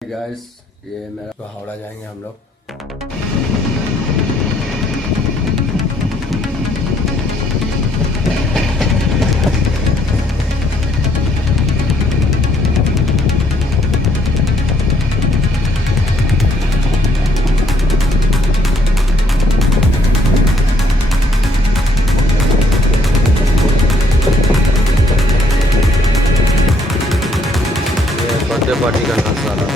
Guys ये मेरा हावड़ा जाएंगे हम लोग। ये बर्थडे पार्टी का नजारा।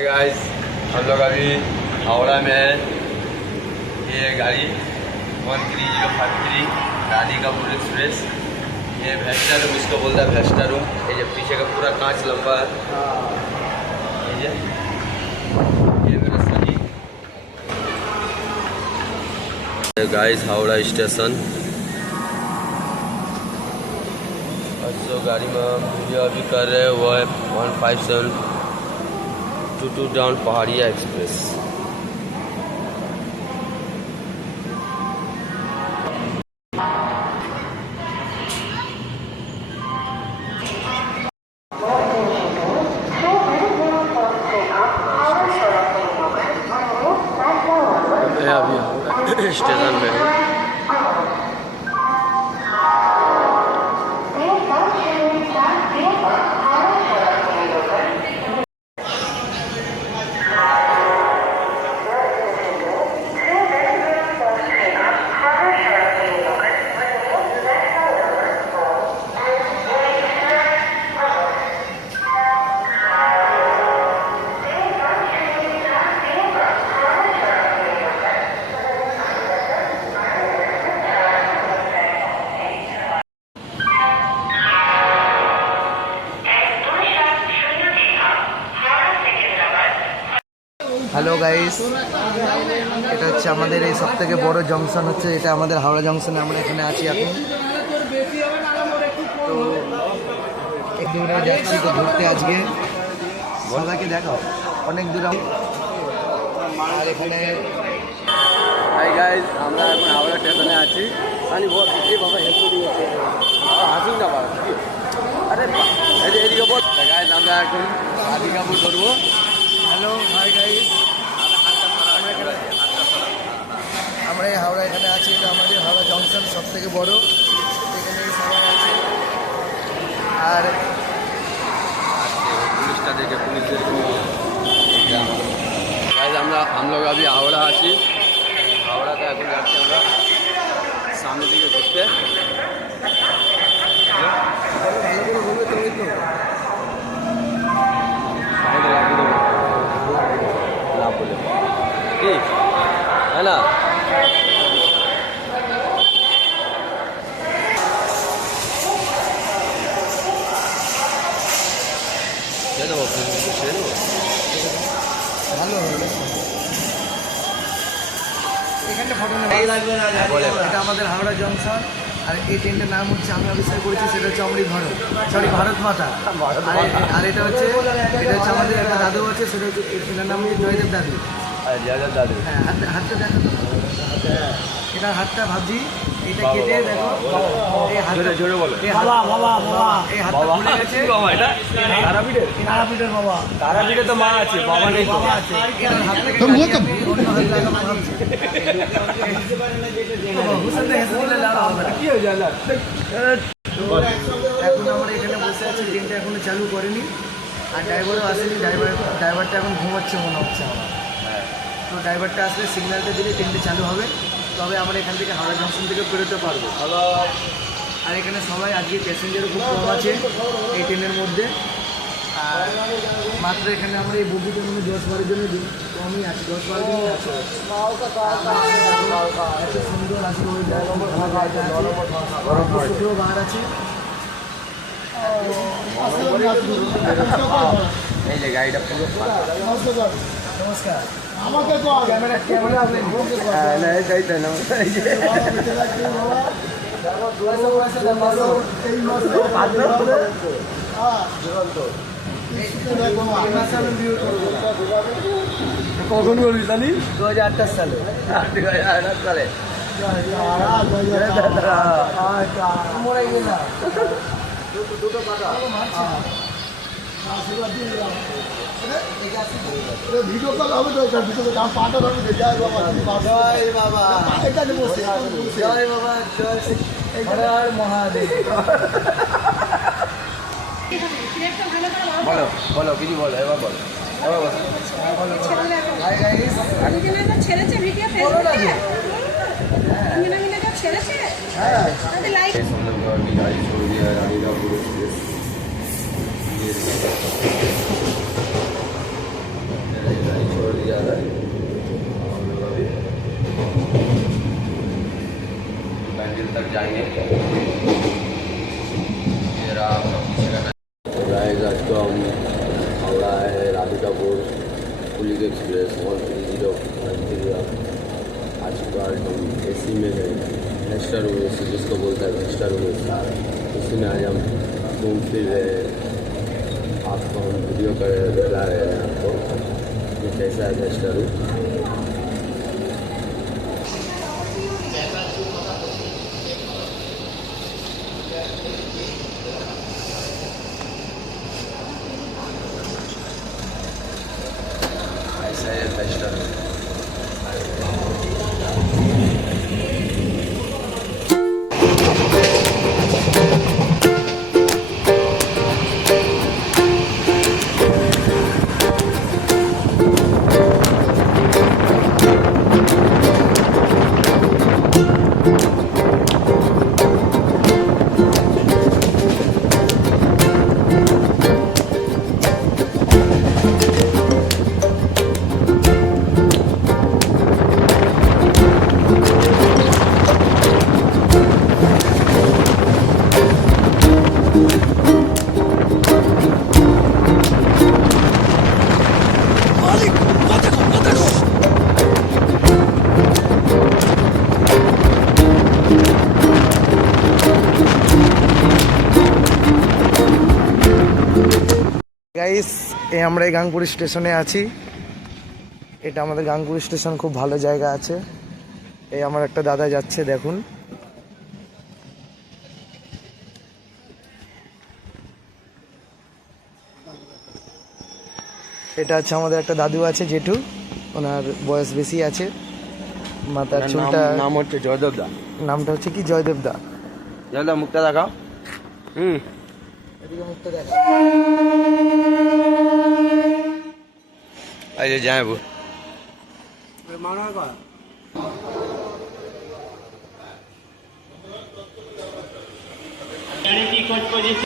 गाइस हम लोग अभी हावड़ा में है। ये गाड़ी 13053 राधिकापुर एक्सप्रेस। ये वेस्टा रूम इसको बोलता है, वेस्टा रूम। ये जो पीछे का पूरा कांच लंबा है। ये मेरा सनी। गाइस हावड़ा स्टेशन और जो गाड़ी में हम वीडियो अभी कर रहे हैं वो है 15722 डाउन पहाड़िया एक्सप्रेस। मैं अभी स्टेशन में हूँ। হ্যালো গাইস, এটা হচ্ছে আমাদের এই সব থেকে বড় জংশন হচ্ছে এটা আমাদের হাওড়া জংশনে। আমরা এখানে আছি এখন। তো এক দূরে যাচ্ছি তো ঘুরতে আজকে। সবাইকে দেখাও, অনেক দূর। আর এখানে হাই গাইস, আমরা এখন হাওড়া স্টেশনে আছি। আমি বল এই বাবা হেসে দিয়েছে, হাসুন না বাবা। আরে এদিকে বল। গাইস আমরা এখন রাধিকাপুর করবো। হ্যালো হাই গাইস, আমরা এই হাওড়া এখানে আছি। এটা আমাদের হাওড়া জংশন সব থেকে বড়। এখানে সবাই আছে। আর पुलिस देखे पुलिस हम लोग अभी हावड़ा आছি। हावड़ा तो এখন যাচ্ছি আমরা সামনে দিকে ঘুরতে। ভালো করে বলবে তবেই তো। সাইডে লাগিয়ে দেবো না বলে ঠিক হ্যাঁ না। দেবো ছেড়ে দেবো ভালো হলো। এখানটা ফটো এটা আমাদের হাওড়া জংশন। আর এই ট্রেনটার নাম হচ্ছে আমি আবিষ্কার করেছি, সেটা হচ্ছে অমৃত ভারত, সরি ভারত মাতা। আর এটা হচ্ছে আমাদের একটা দাদু আছে, সেটা হচ্ছে এটার নাম হচ্ছে জয়দেব দাদু। দাদু হ্যাঁ হাতটা দেখো তো, এটা হাতটা ভাবছি এটা কেটে দেখো এই হাতটা জোরে বলো এই হাতটা খুলে গেছে। বাবা এটা তারাপীঠের তারাপীঠের বাবা, তারাপীঠে তো মা আছে বাবা নেই তো। বাবা আছে, এটার হাতটা কেটে অন্য হাত লাগানো ভাবছি। হুসেনটা হেসে দিলে লাভ হবে না। কি হয়েছে আল্লাহ এখন আমরা এখানে বসে আছি, ট্রেনটা এখনো চালু করেনি আর ড্রাইভারও আসেনি। ড্রাইভারটা এখন ঘুমাচ্ছে মনে হচ্ছে আমার। তো ড্রাইভারটা আসলে সিগন্যালটা দিলে ট্রেনটা চালু হবে, তবে আমরা এখান থেকে হাওড়া জংশন থেকে বেরোতে পারবো। আর এখানে সবাই আজকে প্যাসেঞ্জারও খুব কম আছে এই ট্রেনের মধ্যে। আর মাত্র এখানে আমরা এই বগিতে মানে 10-12 জনের কমই আছে, 10-12 জনই আছে। এত সুন্দর আছে ওই জায়গায় বার আছে। এই যে গাড়িটা পুরো নমস্কার। আমাকে তো ক্যামেরা কখন করবি জানি 2008 সালে। 2008 সালে মরে গেলাম। ভিডিও কল হবে তো, ভিডিও কল পাটা হবে, জয় বাবা জয় বাবা, এখানে বসে জয় বাবা, জয় হর হর মহাদেব। বলো বলো কিছু বলো এবার বলো এবার বলো। হাই গাইস, ছেড়েছে ভিডিও ফেসবুকে ছেড়েছে হ্যাঁ তাদের লাইক सुंदरगढ़ की गाड़ी छोड़ दिया रानीगापुर एक्सप्रेस। ये गाड़ी छोड़ दिया है और अभी बैंगल तक जाएंगे। ये रहा आपका पीछे का गाइस, आज को हम हावड़ा है राधिकापुर पुलिस एक्सप्रेस 130 आज का हम एसी में है, एक्स्ट्रा रूम एसी जिसको बोलता है एक्स्ट्रा रूम एसी। उसी में आज हम घूम फिर रहे हैं, आपको हम वीडियो कर दिखा रहे हैं आपको कि कैसा है एक्स्ट्रा रूम। ऐसा है एक्स्ट्रा रूम। গাইস, এই আমরা এই গাংপুর স্টেশনে আছি। এটা আমাদের গাংপুর স্টেশন, খুব ভালো জায়গা আছে। এই আমার একটা দাদা যাচ্ছে, দেখুন। এটা হচ্ছে আমাদের একটা দাদু আছে, জেঠু, ওনার বয়স বেশি আছে। মাথার চুলটা নাম হচ্ছে জয়দেব দা। নামটা হচ্ছে কি জয়দেব দা। জয়দেব দা মুখটা দেখাও। এদিকে মুখটা দেখা। এই যে যাই বো খোঁজ করেছি